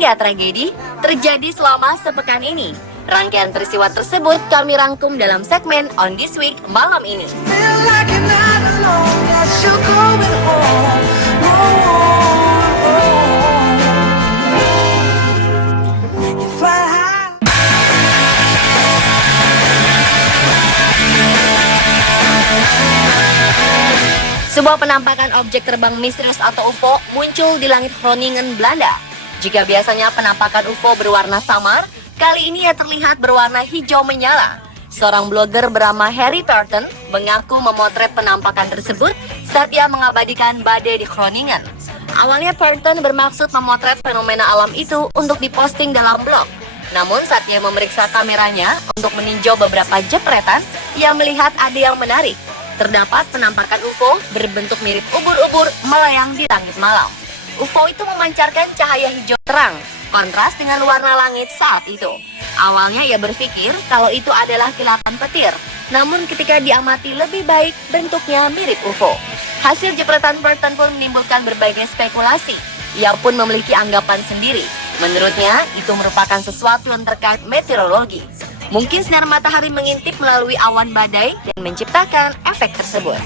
hingga tragedi terjadi selama sepekan ini. Rangkaian peristiwa tersebut kami rangkum dalam segmen On This Week malam ini. Sebuah penampakan objek terbang misterius atau UFO muncul di langit Groningen, Belanda. Jika biasanya penampakan UFO berwarna samar, kali ini ia terlihat berwarna hijau menyala. Seorang blogger bernama Harry Thornton mengaku memotret penampakan tersebut saat ia mengabadikan badai di Groningen. Awalnya Thornton bermaksud memotret fenomena alam itu untuk diposting dalam blog. Namun saat ia memeriksa kameranya untuk meninjau beberapa jepretan, ia melihat ada yang menarik. Terdapat penampakan UFO berbentuk mirip ubur-ubur melayang di langit malam. UFO itu memancarkan cahaya hijau terang, kontras dengan warna langit saat itu. Awalnya ia berpikir kalau itu adalah kilatan petir, namun ketika diamati lebih baik, bentuknya mirip UFO. Hasil jepretan Burton pun menimbulkan berbagai spekulasi. Ia pun memiliki anggapan sendiri. Menurutnya, itu merupakan sesuatu yang terkait meteorologi. Mungkin sinar matahari mengintip melalui awan badai dan menciptakan efek tersebut.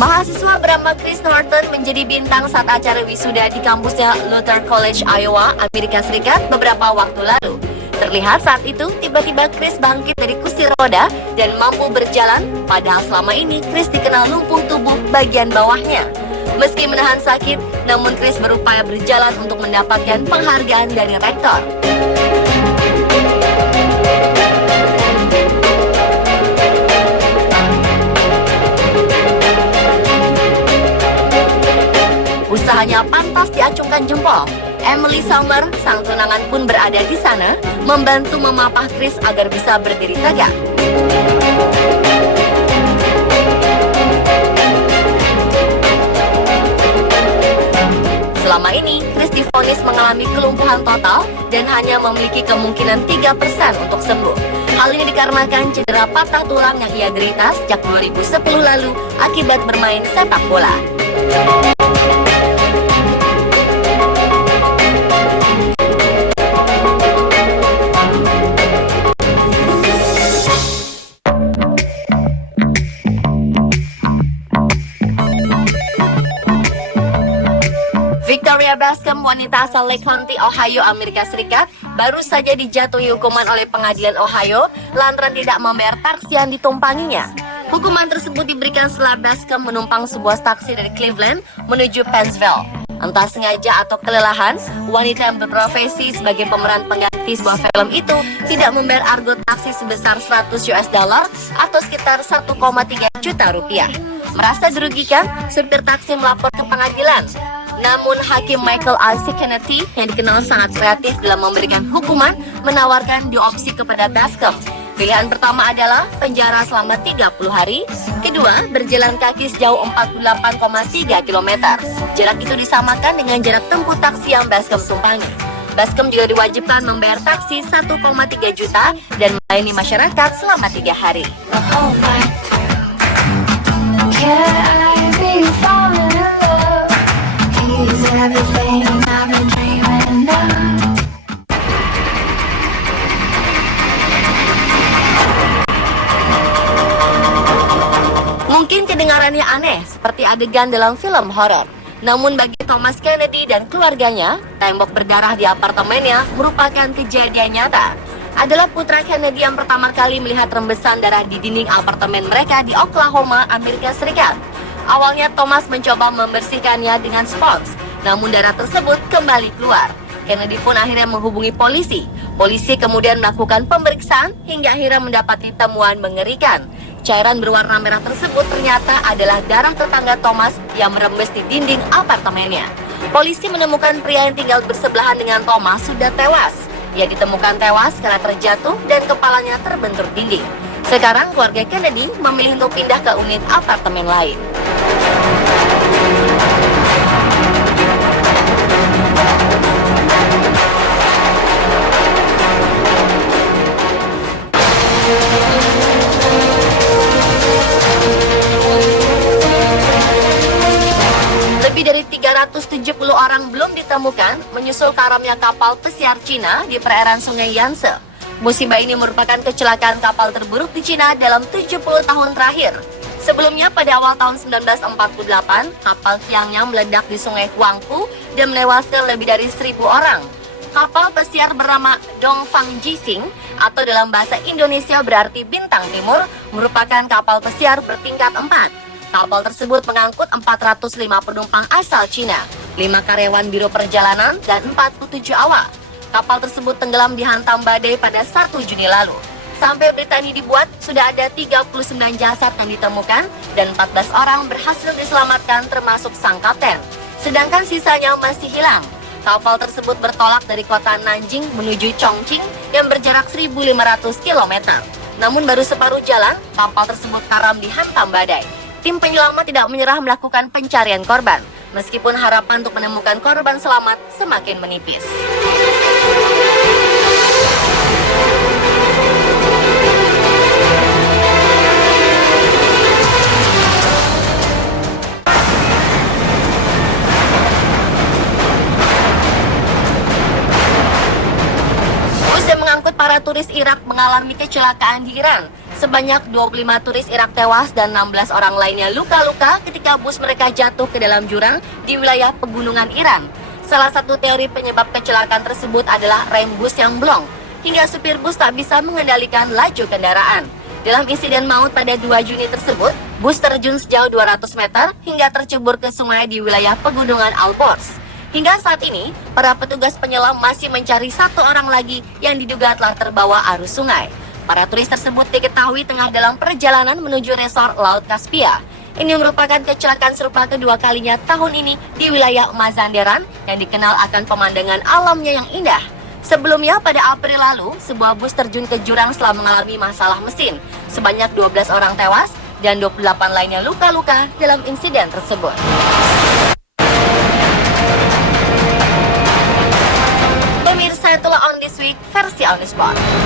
Mahasiswa bernama Chris Norton menjadi bintang saat acara wisuda di kampusnya Luther College, Iowa, Amerika Serikat beberapa waktu lalu. Terlihat saat itu, tiba-tiba Chris bangkit dari kursi roda dan mampu berjalan, padahal selama ini Chris dikenal lumpuh tubuh bagian bawahnya. Meski menahan sakit, namun Chris berupaya berjalan untuk mendapatkan penghargaan dari rektor. Usahanya pantas diacungkan jempol. Emily Summer, sang tunangan pun berada di sana, membantu memapah Chris agar bisa berdiri tegak. Selama ini, Chris divonis mengalami kelumpuhan total dan hanya memiliki kemungkinan 3% untuk sembuh. Hal ini dikarenakan cedera patah tulang yang ia derita sejak 2010 lalu akibat bermain sepak bola. Victoria Bascom, wanita asal Lake County, Ohio, Amerika Serikat, baru saja dijatuhi hukuman oleh pengadilan Ohio lantaran tidak membayar taksi yang ditumpanginya. Hukuman tersebut diberikan setelah Bascom menumpang sebuah taksi dari Cleveland menuju Pennsville. Entah sengaja atau kelelahan, wanita yang berprofesi sebagai pemeran pengganti sebuah film itu tidak membayar argo taksi sebesar $100 atau sekitar 1,3 juta rupiah. Merasa dirugikan, supir taksi melapor ke pengadilan. Namun Hakim Michael R.C. Kennedy yang dikenal sangat kreatif dalam memberikan hukuman menawarkan dua opsi kepada Bascom. Pilihan pertama adalah penjara selama 30 hari. Kedua, berjalan kaki sejauh 48,3 km. Jarak itu disamakan dengan jarak tempuh taksi yang Bascom tumpangi. Bascom juga diwajibkan membayar taksi 1,3 juta dan melayani masyarakat selama 3 hari. Mungkin kedengarannya aneh, seperti adegan dalam film horor. Namun bagi Thomas Kennedy dan keluarganya, tembok berdarah di apartemennya merupakan kejadian nyata. Adalah putra Kennedy yang pertama kali melihat rembesan darah di dinding apartemen mereka di Oklahoma, Amerika Serikat. Awalnya Thomas mencoba membersihkannya dengan spons, namun darah tersebut kembali keluar. Kennedy pun akhirnya menghubungi polisi. Polisi kemudian melakukan pemeriksaan hingga akhirnya mendapati temuan mengerikan. Cairan berwarna merah tersebut ternyata adalah darah tetangga Thomas yang merembes di dinding apartemennya. Polisi menemukan pria yang tinggal bersebelahan dengan Thomas sudah tewas. Ia ditemukan tewas karena terjatuh dan kepalanya terbentur dinding. Sekarang keluarga Kennedy memilih untuk pindah ke unit apartemen lain. 70 orang belum ditemukan menyusul karamnya kapal pesiar Cina di perairan Sungai Yangtze. Musibah ini merupakan kecelakaan kapal terburuk di Cina dalam 70 tahun terakhir. Sebelumnya pada awal tahun 1948, kapal Tiangyang meledak di Sungai Huangpu dan menewaskan lebih dari 1.000 orang. Kapal pesiar bernama Dongfang Jixing atau dalam bahasa Indonesia berarti Bintang Timur merupakan kapal pesiar bertingkat 4. Kapal tersebut mengangkut 405 penumpang asal Cina, 5 karyawan biro perjalanan, dan 47 awak. Kapal tersebut tenggelam dihantam badai pada 1 Juni lalu. Sampai berita ini dibuat, sudah ada 39 jasad yang ditemukan dan 14 orang berhasil diselamatkan termasuk sang kapten. Sedangkan sisanya masih hilang. Kapal tersebut bertolak dari kota Nanjing menuju Chongqing yang berjarak 1.500 km. Namun baru separuh jalan, kapal tersebut karam dihantam badai. Tim penyelamat tidak menyerah melakukan pencarian korban, meskipun harapan untuk menemukan korban selamat semakin menipis. Bus yang mengangkut para turis Irak mengalami kecelakaan di Iran. Sebanyak 25 turis Irak tewas dan 16 orang lainnya luka-luka ketika bus mereka jatuh ke dalam jurang di wilayah pegunungan Iran. Salah satu teori penyebab kecelakaan tersebut adalah rem bus yang blong, hingga supir bus tak bisa mengendalikan laju kendaraan. Dalam insiden maut pada 2 Juni tersebut, bus terjun sejauh 200 meter hingga tercebur ke sungai di wilayah pegunungan Alborz. Hingga saat ini, para petugas penyelam masih mencari 1 orang lagi yang diduga telah terbawa arus sungai. Para turis tersebut diketahui tengah dalam perjalanan menuju resor Laut Kaspia. Ini merupakan kecelakaan serupa kedua kalinya tahun ini di wilayah Mazandaran yang dikenal akan pemandangan alamnya yang indah. Sebelumnya pada April lalu, sebuah bus terjun ke jurang setelah mengalami masalah mesin. Sebanyak 12 orang tewas dan 28 lainnya luka-luka dalam insiden tersebut. Pemirsa, itulah On This Week versi On The Spot.